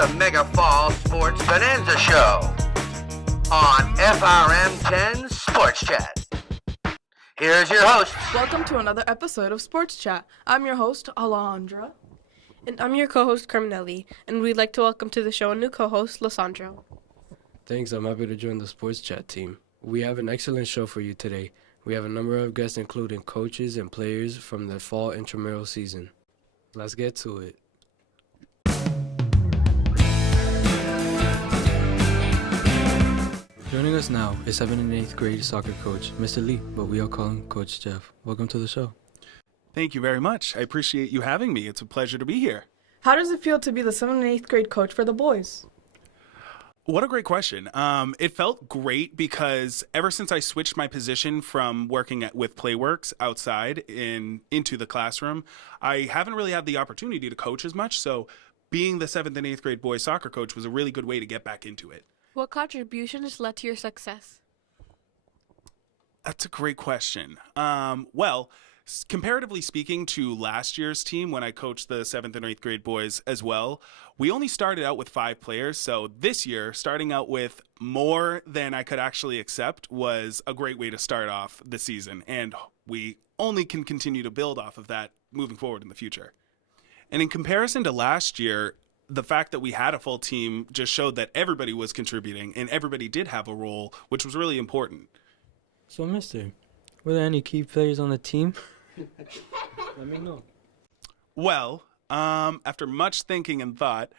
the Mega Fall Sports Bonanza Show on FRM 10 Sports Chat. Here's your host. Welcome to another episode of Sports Chat. I'm your host, Alejandra. And I'm your co-host, Carminelli, and we'd like to welcome to the show a new co-host, Lissandro. Thanks, I'm happy to join the Sports Chat team. We have an excellent show for you today. We have a number of guests including coaches and players from the fall intramural season. Let's get to it. Joining us now is 7th and 8th grade soccer coach, Mr. Lee, but we all call him Coach Jeff. Welcome to the show. Thank you very much. I appreciate you having me. It's a pleasure to be here. How does it feel to be the 7th and 8th grade coach for the boys? What a great question. It felt great because ever since I switched my position from working with Playworks outside into the classroom, I haven't really had the opportunity to coach as much. So being the 7th and 8th grade boys soccer coach was a really good way to get back into it. What contributions led to your success? That's a great question. Comparatively speaking to last year's team when I coached the 7th and 8th grade boys as well, we only started out with 5 players. So this year, starting out with more than I could actually accept was a great way to start off the season. And we only can continue to build off of that moving forward in the future. And in comparison to last year, the fact that we had a full team just showed that everybody was contributing and everybody did have a role, which was really important. So, mister, were there any key players on the team? Let me know. Well, after much thinking and thought,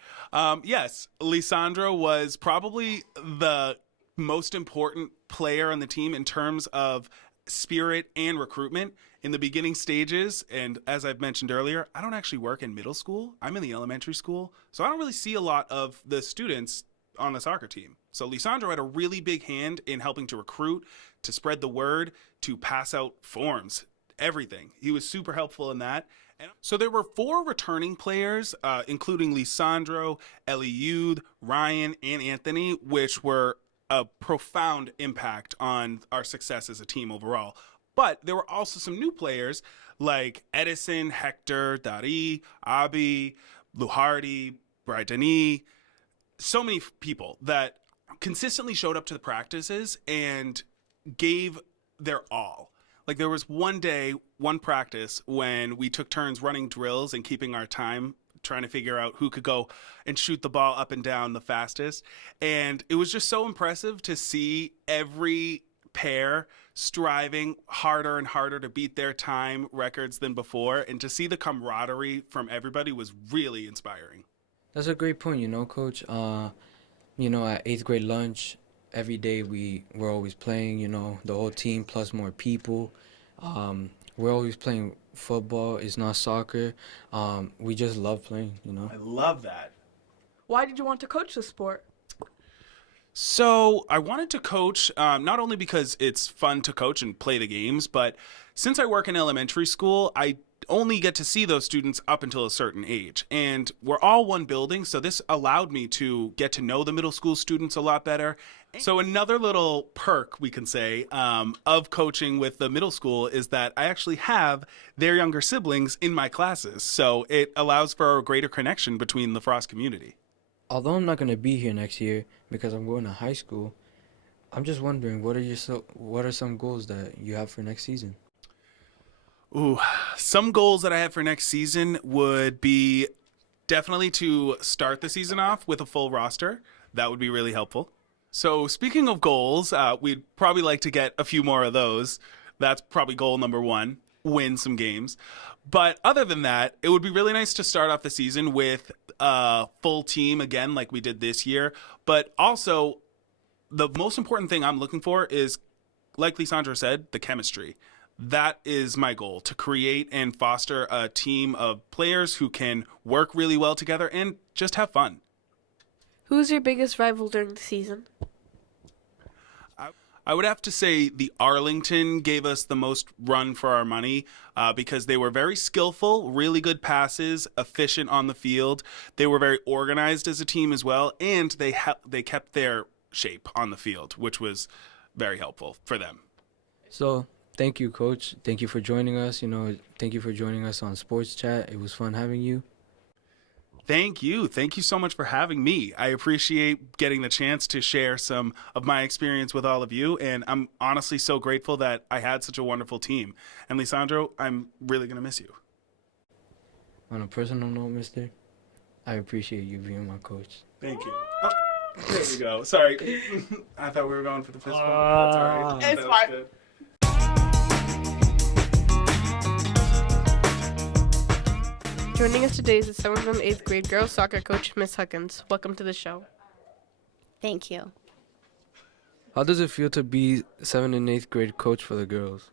yes, Lisandro was probably the most important player on the team in terms of spirit and recruitment in the beginning stages. And as I've mentioned earlier, I don't actually work in middle school. I'm in the elementary school, so I don't really see a lot of the students on the soccer team. So Lisandro had a really big hand in helping to recruit, to spread the word, to pass out forms, everything. He was super helpful in that. And so there were 4 returning players, including Lisandro, Eliud, Ryan, and Anthony, which were a profound impact on our success as a team overall. But there were also some new players like Edison, Hector, Dari, Abi, Luhardi, Brydani, so many people that consistently showed up to the practices and gave their all. Like there was one practice when we took turns running drills and keeping our time, trying to figure out who could go and shoot the ball up and down the fastest. And it was just so impressive to see every pair striving harder and harder to beat their time records than before. And to see the camaraderie from everybody was really inspiring. That's a great point, Coach. At 8th grade lunch, every day we're always playing, the whole team plus more people. We're always playing football. It's not soccer. We just love playing, I love that. Why did you want to coach the sport? So I wanted to coach not only because it's fun to coach and play the games, but since I work in elementary school, I only get to see those students up until a certain age. And we're all one building, so this allowed me to get to know the middle school students a lot better. So another little perk, we can say, of coaching with the middle school is that I actually have their younger siblings in my classes. So it allows for a greater connection between the Frost community. Although I'm not going to be here next year because I'm going to high school, I'm just wondering, what are some goals that you have for next season? Ooh, some goals that I have for next season would be definitely to start the season off with a full roster. That would be really helpful. So speaking of goals, we'd probably like to get a few more of those. That's probably goal number 1, win some games. But other than that, it would be really nice to start off the season with a full team again like we did this year. But also, the most important thing I'm looking for is, like Lisandro said, the chemistry. That is my goal, to create and foster a team of players who can work really well together and just have fun. Who's your biggest rival during the season? I would have to say the Arlington gave us the most run for our money because they were very skillful, really good passes, efficient on the field. They were very organized as a team as well, and they kept their shape on the field, which was very helpful for them. So, thank you, Coach. Thank you for joining us. Thank you for joining us on Sports Chat. It was fun having you. Thank you. Thank you so much for having me. I appreciate getting the chance to share some of my experience with all of you, and I'm honestly so grateful that I had such a wonderful team. And Lisandro, I'm really going to miss you. On a personal note, mister, I appreciate you being my coach. Thank you. Oh, there we go. Sorry. I thought we were going for the fist bump. That's all right. It's That was fine. good. Joining us today is the 7th and 8th grade girls soccer coach, Miss Huggins. Welcome to the show. Thank you. How does it feel to be 7th and 8th grade coach for the girls?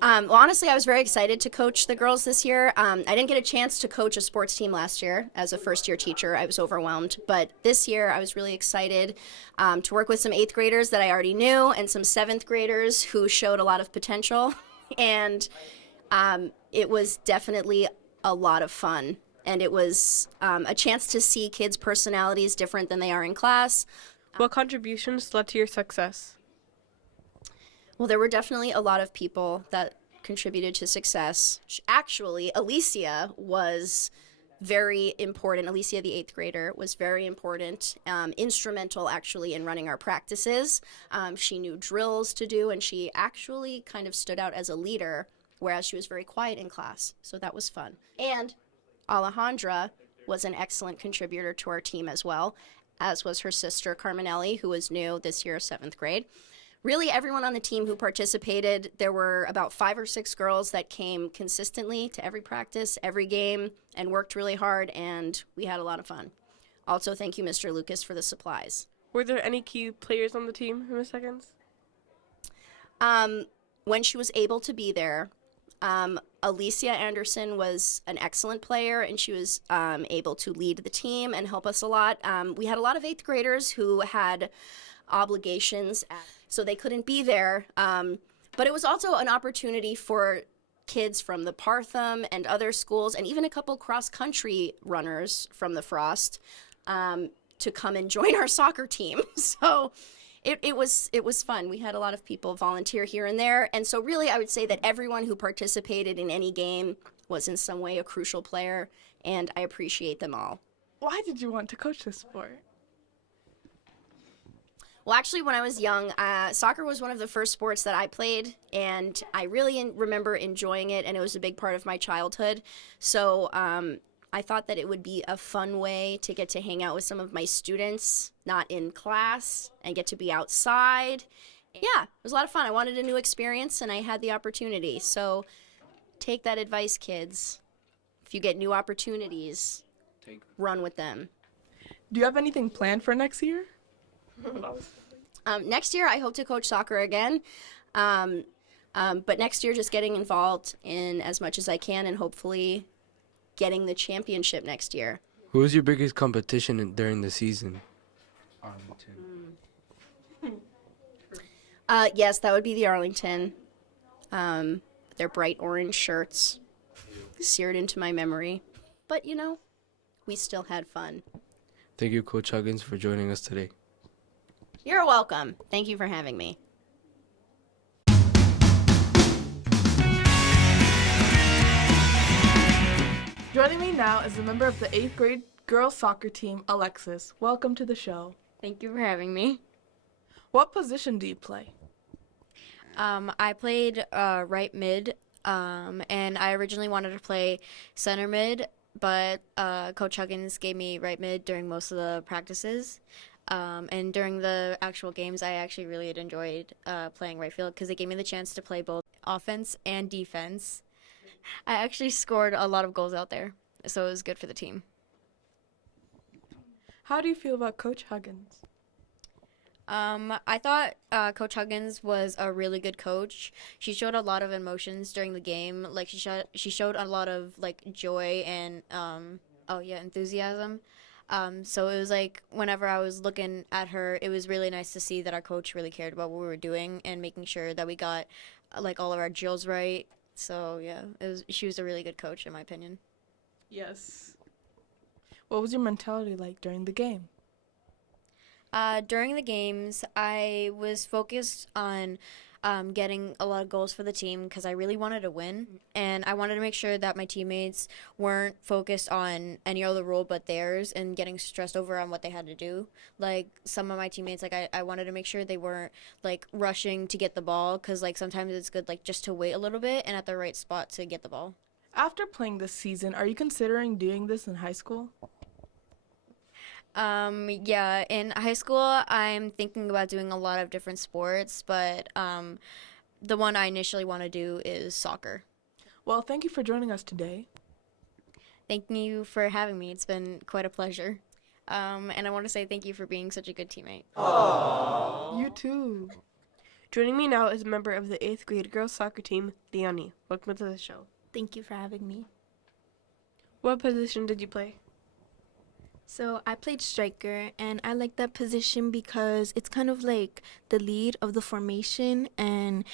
Well, honestly, I was very excited to coach the girls this year. I didn't get a chance to coach a sports team last year as a first-year teacher. I was overwhelmed. But this year, I was really excited to work with some 8th graders that I already knew and some 7th graders who showed a lot of potential. And it was definitely a lot of fun. And it was a chance to see kids' personalities different than they are in class. What contributions led to your success? Well, there were definitely a lot of people that contributed to success. Actually, Alicia was very important. Alicia, the 8th grader, was very important, instrumental actually in running our practices. She knew drills to do, and she actually kind of stood out as a leader, whereas she was very quiet in class. So that was fun. And Alejandra was an excellent contributor to our team as well, as was her sister Carminelli, who was new this year, 7th grade. Really, everyone on the team who participated, there were about 5 or 6 girls that came consistently to every practice, every game, and worked really hard, and we had a lot of fun. Also, thank you, Mr. Lucas, for the supplies. Were there any key players on the team, Miss Huggins? When she was able to be there, Alicia Anderson was an excellent player, and she was able to lead the team and help us a lot. We had a lot of 8th graders who had obligations, so they couldn't be there. But it was also an opportunity for kids from the Partham and other schools, and even a couple cross-country runners from the Frost, to come and join our soccer team. So it was fun. We had a lot of people volunteer here and there, and so really I would say that everyone who participated in any game was in some way a crucial player, and I appreciate them all. Why did you want to coach this sport? Well, actually, when I was young, soccer was one of the first sports that I played, and I really remember enjoying it, and it was a big part of my childhood. So I thought that it would be a fun way to get to hang out with some of my students, not in class, and get to be outside. Yeah, it was a lot of fun. I wanted a new experience, and I had the opportunity. So take that advice, kids. If you get new opportunities, run with them. Do you have anything planned for next year? Next year, I hope to coach soccer again. But next year, just getting involved in as much as I can and hopefully getting the championship next year. Who was your biggest competition during the season? Yes, that would be the Arlington. Their bright orange shirts seared into my memory. But, you know, we still had fun. Thank you, Coach Huggins, for joining us today. You're welcome. Thank you for having me. Joining me now is a member of the 8th grade girls soccer team, Alexis. Welcome to the show. Thank you for having me. What position do you play? I played right mid, and I originally wanted to play center mid, but Coach Huggins gave me right mid during most of the practices. And during the actual games, I actually really had enjoyed playing right field because they gave me the chance to play both offense and defense. I actually scored a lot of goals out there, so it was good for the team. How do you feel about Coach Huggins? I thought Coach Huggins was a really good coach. She showed a lot of emotions during the game. Like she showed a lot of like joy and enthusiasm. So it was like whenever I was looking at her, it was really nice to see that our coach really cared about what we were doing and making sure that we got like all of our drills right. So yeah, she was a really good coach in my opinion. Yes. What was your mentality like during the game? During the games, I was focused on getting a lot of goals for the team because I really wanted to win, and I wanted to make sure that my teammates weren't focused on any other role but theirs and getting stressed over on what they had to do. Like some of my teammates, like I wanted to make sure they weren't like rushing to get the ball because like sometimes it's good like just to wait a little bit and at the right spot to get the ball. After playing this season, are you considering doing this in high school? Yeah, in high school, I'm thinking about doing a lot of different sports, but the one I initially want to do is soccer. Well, thank you for joining us today. Thank you for having me. It's been quite a pleasure. And I want to say thank you for being such a good teammate. You too. Joining me now is a member of the 8th grade girls soccer team, Leonie. Welcome to the show. Thank you for having me. What position did you play? So I played striker, and I like that position because it's kind of like the lead of the formation. And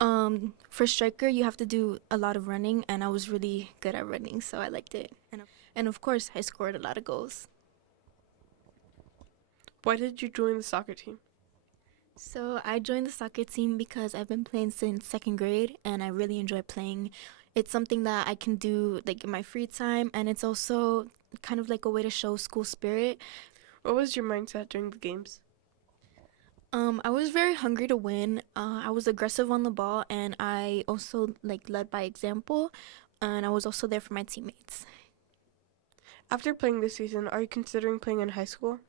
for striker, you have to do a lot of running, and I was really good at running, so I liked it. And of course, I scored a lot of goals. Why did you join the soccer team? So I joined the soccer team because I've been playing since second grade, and I really enjoy playing. It's something that I can do like in my free time, and it's also kind of like a way to show school spirit. What was your mindset during the games? I was very hungry to win. I was aggressive on the ball, and I also like led by example, and I was also there for my teammates. After playing this season, are you considering playing in high school?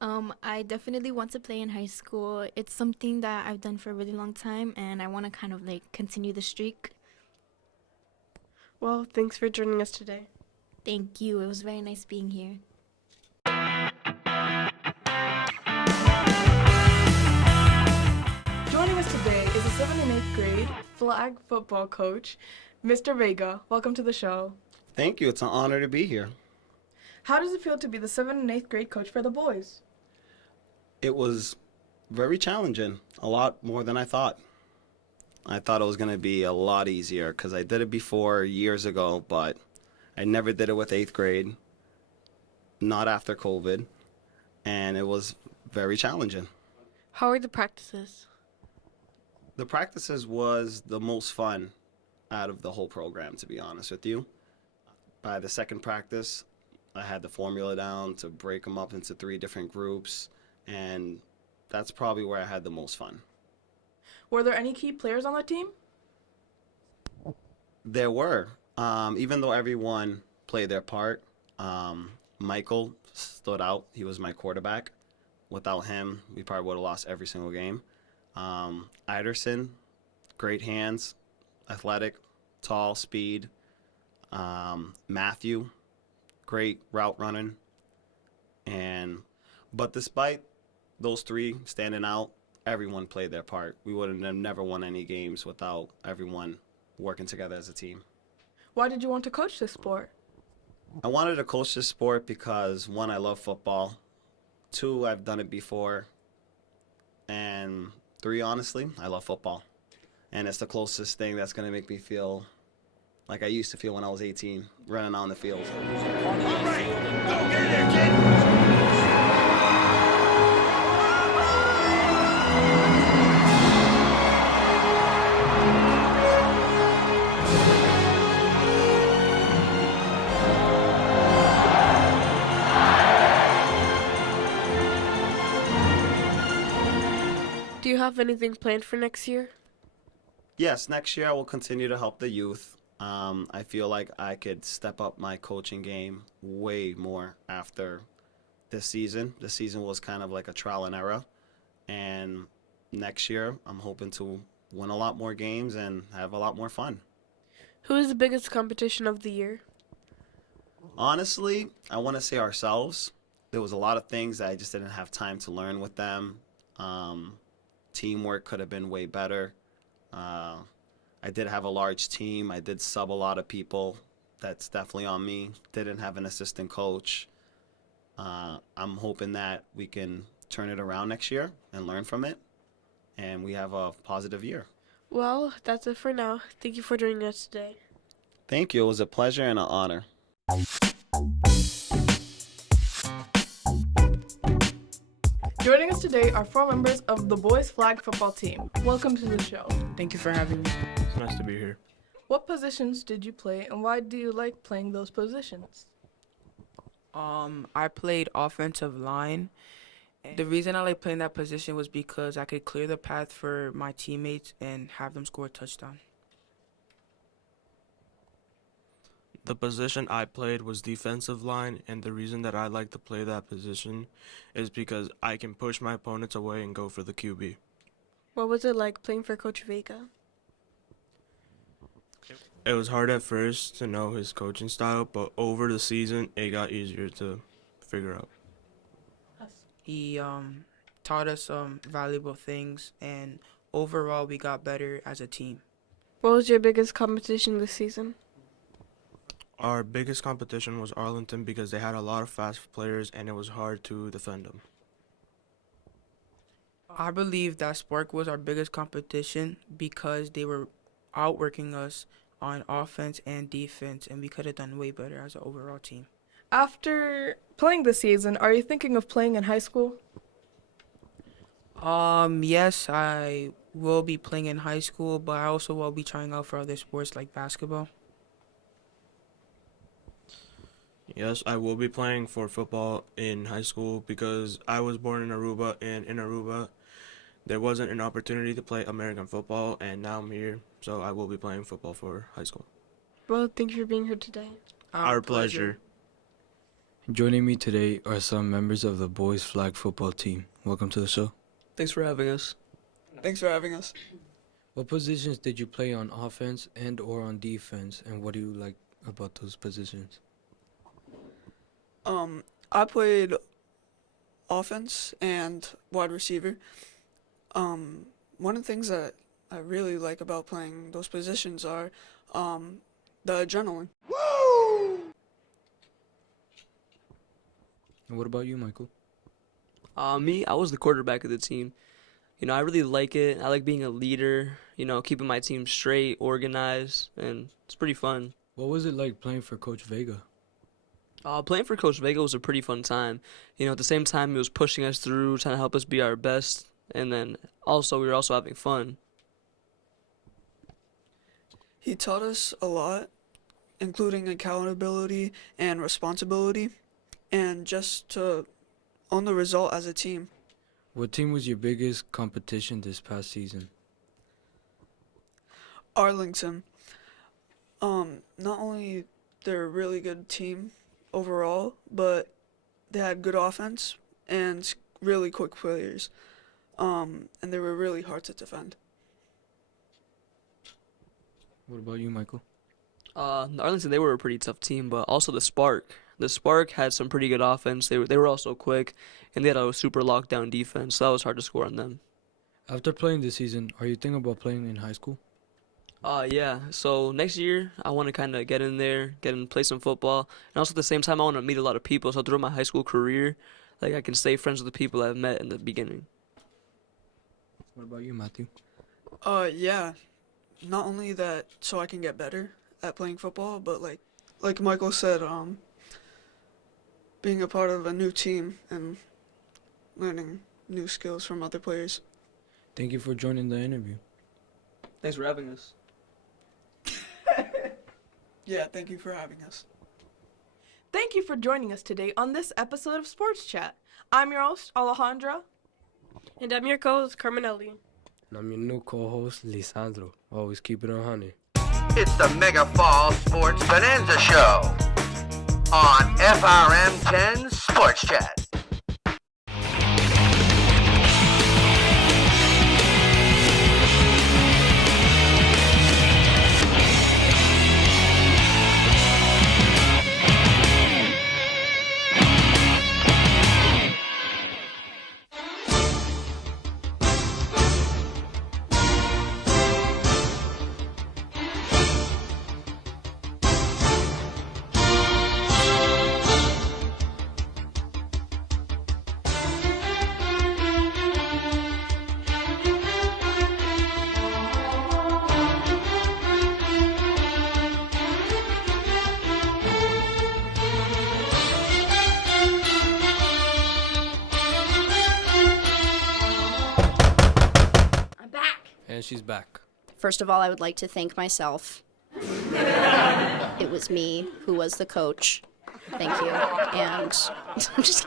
I definitely want to play in high school. It's something that I've done for a really long time, and I want to kind of like continue the streak. Well, thanks for joining us today. Thank you. It was very nice being here. Joining us today is a 7th and 8th grade flag football coach, Mr. Vega. Welcome to the show. Thank you. It's an honor to be here. How does it feel to be the 7th and 8th grade coach for the boys? It was very challenging, a lot more than I thought. I thought it was going to be a lot easier because I did it before years ago, but I never did it with 8th grade, not after COVID, and it was very challenging. How are the practices? The practices was the most fun out of the whole program, to be honest with you. By the second practice, I had the formula down to break them up into 3 different groups, and that's probably where I had the most fun. Were there any key players on the team? There were. Even though everyone played their part, Michael stood out. He was my quarterback. Without him, we probably would have lost every single game. Iderson, great hands, athletic, tall, speed. Matthew, great route running. But despite those 3 standing out, everyone played their part. We would have never won any games without everyone working together as a team. Why did you want to coach this sport? I wanted to coach this sport because 1, I love football. 2, I've done it before. And 3, honestly, I love football. And it's the closest thing that's going to make me feel like I used to feel when I was 18, running on the field. All right, go get it, kid! Do you have anything planned for next year? Yes, next year I will continue to help the youth. I feel like I could step up my coaching game way more after this season. This season was kind of like a trial and error. And next year I'm hoping to win a lot more games and have a lot more fun. Who is the biggest competition of the year? Honestly, I want to say ourselves. There was a lot of things that I just didn't have time to learn with them. Teamwork could have been way better. I did have a large team. I did sub a lot of people. That's definitely on me. Didn't have an assistant coach. I'm hoping that we can turn it around next year and learn from it, and we have a positive year. Well, that's it for now. Thank you for joining us today. Thank you. It was a pleasure and an honor. Joining us today are 4 members of the boys flag football team. Welcome to the show. Thank you for having me. It's nice to be here. What positions did you play and why do you like playing those positions? I played offensive line. The reason I like playing that position was because I could clear the path for my teammates and have them score a touchdown. The position I played was defensive line, and the reason that I like to play that position is because I can push my opponents away and go for the QB. What was it like playing for Coach Vega? It was hard at first to know his coaching style, but over the season, it got easier to figure out. He taught us valuable things, and overall we got better as a team. What was your biggest competition this season? Our biggest competition was Arlington because they had a lot of fast players and it was hard to defend them. I believe that Spark was our biggest competition because they were outworking us on offense and defense, and we could have done way better as an overall team. After playing this season, are you thinking of playing in high school? Yes, I will be playing in high school, but I also will be trying out for other sports like basketball. Yes, I will be playing for football in high school because I was born in Aruba, and in Aruba there wasn't an opportunity to play American football, and now I'm here, so I will be playing football for high school. Well, thank you for being here today. Our pleasure. Joining me today are some members of the boys flag football team. Welcome to the show. Thanks for having us. Thanks for having us. What positions did you play on offense and or on defense, and what do you like about those positions? I played offense and wide receiver. One of the things that I really like about playing those positions are the adrenaline. Woo! And what about you, Michael? Me, I was the quarterback of the team. You know, I really like it. I like being a leader, keeping my team straight, organized, and it's pretty fun. What was it like playing for Coach Vega? Playing for Coach Vega was a pretty fun time. At the same time, he was pushing us through, trying to help us be our best, and then also we were also having fun. He taught us a lot, including accountability and responsibility, and just to own the result as a team. What team was your biggest competition this past season? Arlington. Not only they're a really good team overall, but they had good offense and really quick players. And they were really hard to defend. What about you, Michael? Arlington, they were a pretty tough team, but also the Spark. The Spark had some pretty good offense. They were also quick, and they had a super lockdown defense, so that was hard to score on them. After playing this season, are you thinking about playing in high school? Yeah. So next year, I want to kind of get in there, play some football, and also at the same time, I want to meet a lot of people. So throughout my high school career, I can stay friends with the people I've met in the beginning. What about you, Matthew? Yeah. Not only that, so I can get better at playing football, but like Michael said, being a part of a new team and learning new skills from other players. Thank you for joining the interview. Thanks for having us. Yeah, thank you for having us. Thank you for joining us today on this episode of Sports Chat. I'm your host, Alejandra. And I'm your co-host, Carmenelli. And I'm your new co-host, Lisandro. Always keep it on honey. It's the Mega Fall Sports Bonanza Show on FRM 10 Sports Chat. And she's back. First of all, I would like to thank myself. It was me who was the coach. Thank you. And I'm just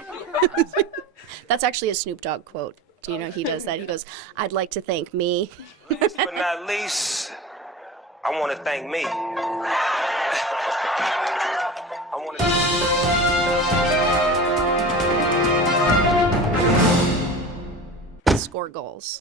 that's actually a Snoop Dogg quote. Do you know he does that? He goes, I'd like to thank me. Last but not least, I want to thank me. Score goals.